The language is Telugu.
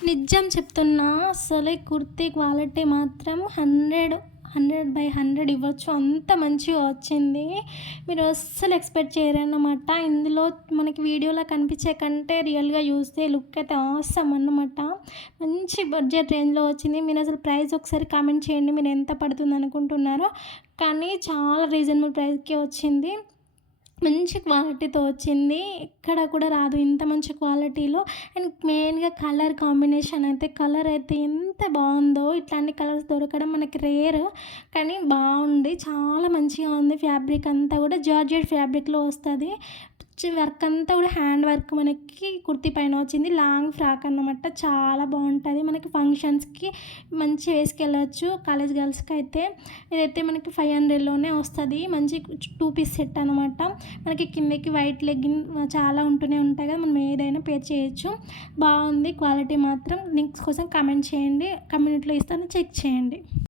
నిజం చెప్తున్నా అసలే కుర్తీ క్వాలిటీ మాత్రం 100/100 ఇవ్వచ్చు. అంత మంచిగా వచ్చింది. మీరు అస్సలు ఎక్స్‌పెక్ట్ చేయరన్నమాట. ఇందులో మనకి వీడియోలో కనిపించే కంటే రియల్‌గా చూస్తే లుక్ అయితే ఆసమ్ అన్నమాట. మంచి బడ్జెట్ రేంజ్‌లో వచ్చింది. మీరసలు ప్రైస్ ఒకసారి కామెంట్ చేయండి. మీరు ఎంత పడుతుందనుకుంటున్నారో. కానీ చాలా రీజనబుల్ ప్రైస్‌కే వచ్చింది. మంచి క్వాలిటీతో వచ్చింది. ఎక్కడ కూడా రాదు ఇంత మంచి క్వాలిటీలో. అండ్ మెయిన్‌గా కలర్ అయితే ఎంత బావుందో! ఇట్లాంటి కలర్స్ దొరకడం మనకి రేర్. కానీ బావుంది. చాలా మంచిగా ఉంది. ఫ్యాబ్రిక్ అంతా కూడా జార్జెట్ ఫ్యాబ్రిక్‌లో వస్తది. వర్క్ అంతా కూడా హ్యాండ్ వర్క్ మనకి కుర్తీ పైన వచ్చింది. లాంగ్ ఫ్రాక్ అన్నమాట. చాలా బావుంటది. మనకి ఫంక్షన్స్‌కి మంచిగా వేసుకెళ్ళొచ్చు. కాలేజ్ గర్ల్స్‌కైతే ఇదైతే మనకి 500లోనే వస్తది. మంచి 2 పీస్ సెట్ అనమాట. మనకి కిందకి వైట్ లెగ్గిన్ చాలా ఉంటూనే ఉంటాయి కదా! మనం ఏదైనా పేర్ చేయొచ్చు. బావుంది క్వాలిటీ మాత్రం. లింక్స్ కోసం కామెంట్ చేయండి. కమ్యూనిటీలో ఇస్తాను చెక్ చేయండి.